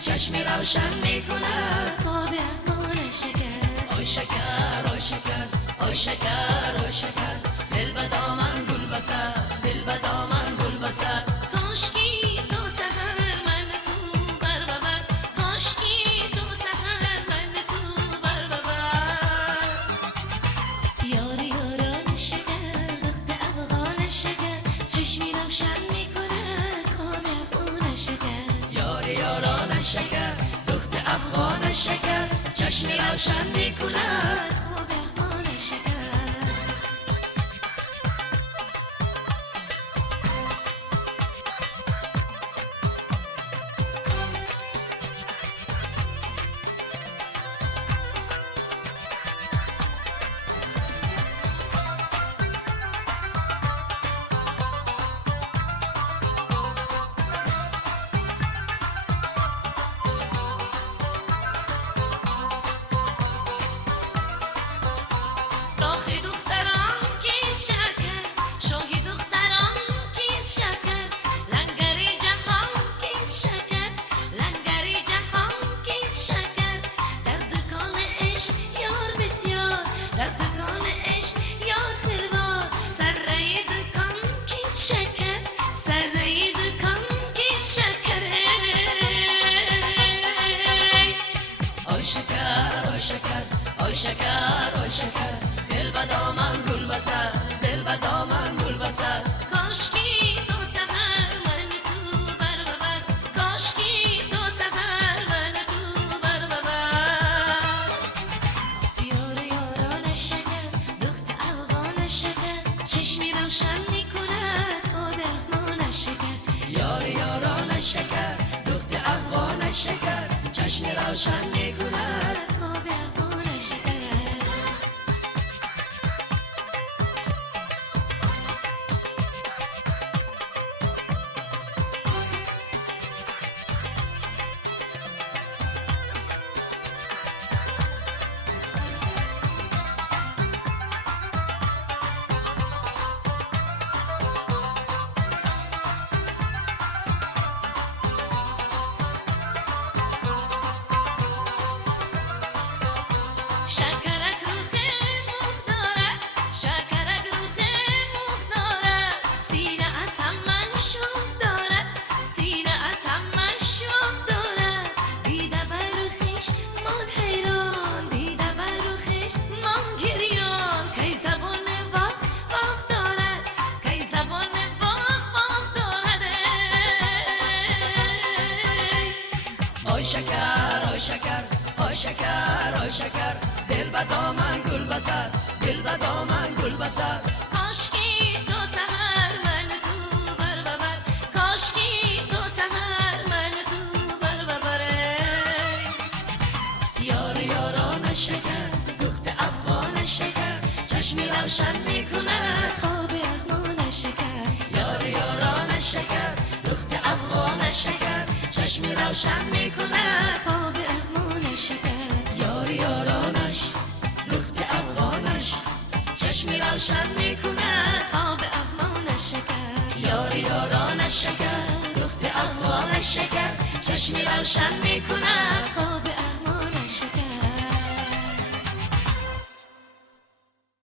چشمی روشن میکنه خواب افغان شکر آی شکر آی شکر آی شکر آی شکر دل به دامن گل بسر دل به دامن گل بسر کاشکی تو سحر من تو بر ببر کاشکی تو سحر من تو بر ببر یاری یاران شکر دخت افغان شکر چشمی روشن میکنه خواب افغان شکر یاری یاران شکر دخت افغان شکر چشمی روشن میکند خواب افغان شکر آی شکر آی شکر دل به دامن گل بسر دل به دامن گل بسر کاشکی تو سحر من تو بر ببر کاشکی تو سحر من تو بر ببر یار یاران شکر دخت افغان شکر چشمی روشن میکند خواب افغان شکر یار یاران شکر دخت افغان شکر چشمی روشن میکند آی شکر آی شکر آی شکر آی شکر دل به دامن گل بسر دل به دامن گل بسر کاشکی تو سحر من تو بر ببر کاشکی تو سحر من تو بر ببر یار یاران شکر دخت افغان شکر چشمی روشن میکند خواب افغان شکر یار یاران شکر دخت افغان شکر چشمی روشن میکند خواب افغان شکر یار یارانش دخت افغانش چشمی روشن میکند خواب افغان شکر یار یارانش شکر دخت افغانش شکر چشمی روشن میکند خواب